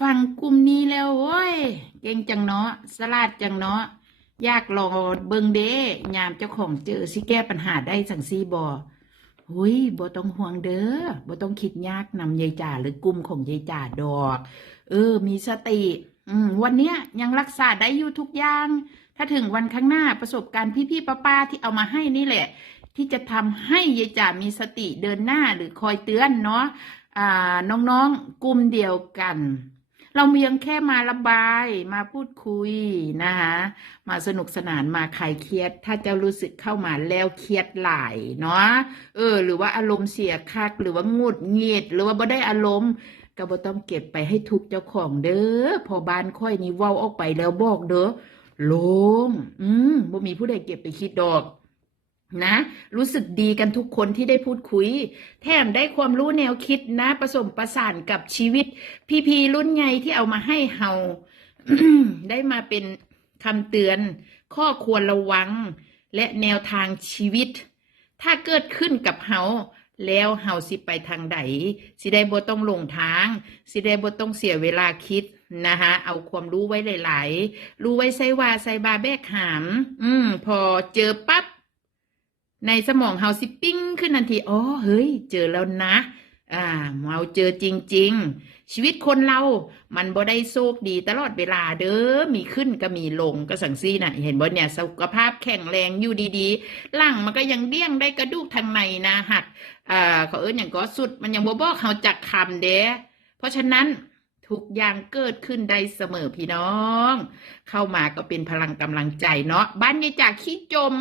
ฟังกลุ่มนี้แล้วโว้ย เก่งจังเนาะสลาดจังเนาะอยากลองเบิงเด้ยามเจ้าของเจอสิแก้ปัญหาได้สังซีบ่หุยบ่ต้องห่วงเด้อบ่ต้องคิดยากนำยายจ่าหรือกลุ่มของยายจ่าดอก เออ มีสติอืมวันเนี้ยยังรักษาได้อยู่ทุกอย่าง ถ้าถึงวันข้างหน้าประสบการณ์พี่ๆป้าๆที่เอามาให้นี่แหละ ที่จะทำให้ยายจ่ามีสติเดินหน้าหรือคอยเตือนเนาะอ่าน้องๆกลุ่มเดียวกัน เราเพียงแค่มาระบายมาพูดคุยนะคะมาสนุกสนานมาคลายเครียด ถ้าเจ้ารู้สึกเข้ามาแล้วเครียดหลายเนาะเออ หรือว่าอารมณ์เสียคักหรือว่างุดหงิดหรือว่าบ่ได้อารมณ์ก็บ่ต้องเก็บไปให้ทุกเจ้าของเด้อพอบ้านค่อยนี่เว้าออกไปแล้วบอกเด้อโลงอืมบ่มีผู้ใดเก็บไปคิดดอก นะ รู้สึกดีกันทุกคนที่ได้พูดคุย แถมได้ความรู้แนวคิดนะผสมประสานกับชีวิต พี่ๆรุ่นใหญ่ที่เอามาให้เฮาได้มาเป็นคำเตือน ข้อควรระวัง และแนวทางชีวิต ถ้าเกิดขึ้นกับเฮาแล้วเฮาสิไปทางใดสิได้บ่ต้องหลงทาง สิได้บ่ต้องเสียเวลาคิดนะคะเอาความรู้ไว้หลาย ๆ รู้ไว้ใส่ว่าใส่บาแบกหาม อืม พอเจอปั๊บ ในสมองเฮาสิปิ้งขึ้นทันทีอ๋อเฮ้ย เจอแล้วนะ อ่าเราเจอจริง ๆ ชีวิตคนเรา มันบ่ได้โชคดีตลอดเวลาเด้อมีขึ้นก็มีลงก็สังซี่น่ะ เห็นบ่เนี่ยสุขภาพแข็งแรงอยู่ดีๆร่างมันก็ยังเดี้ยงได้กระดูกทางในนะหักอ่าเขาเอิ้นอย่างก็สุด มันยังบ่บอกเขาจักคำเด้เพราะฉะนั้นทุกอย่างเกิดขึ้นได้เสมอพี่น้อง เข้ามาก็เป็นพลังกำลังใจเนาะบ้านยายจากขี้จม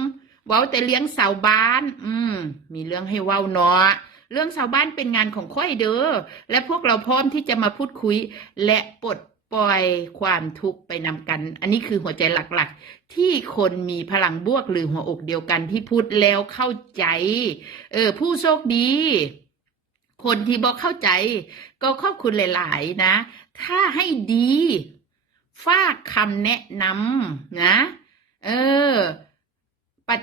เว้าแต่เลี้ยงเสาบ้าน อืม มีเรื่องให้เว้าเนาะเรื่องเสาบ้านเป็นงานของค่อยเด้อ และพวกเราพร้อมที่จะมาพูดคุย และปลดปล่อยความทุกข์ไปนำกัน อันนี้คือหัวใจหลักๆ ที่คนมีพลังบวกหรือหัวอกเดียวกันที่พูดแล้วเข้าใจ เออ ผู้โชคดี คนที่บอกเข้าใจ ก็ขอบคุณหลาย ๆ นะ ถ้าให้ดี ฝากคำแนะนำนะ เออ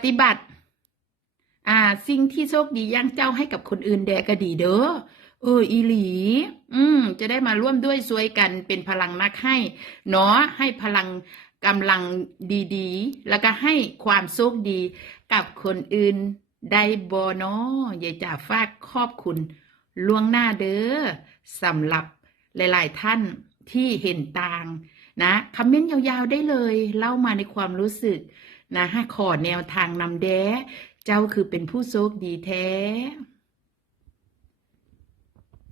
ฏิบัติ อ่า สิ่งที่โชคดีย่างเจ้าให้กับคนอื่นแดก็ดีเด้อเอออีหลี อืม จะได้มาร่วมด้วยช่วยกันเป็นพลังนักให้ เนาะให้พลังกำลังดีๆ แล้วก็ให้ความโชคดีกับคนอื่นได้บ่เนาะยายจ่าฝากขอบคุณล่วงหน้าเด้อสำหรับหลาย ๆ ท่านที่เห็นต่าง นะคอมเมนต์ยาว ๆ ได้เลย เล่ามาในความรู้สึก นะฮะขอแนวทางนำแด้ เจ้าคือเป็นผู้โชคดีแท้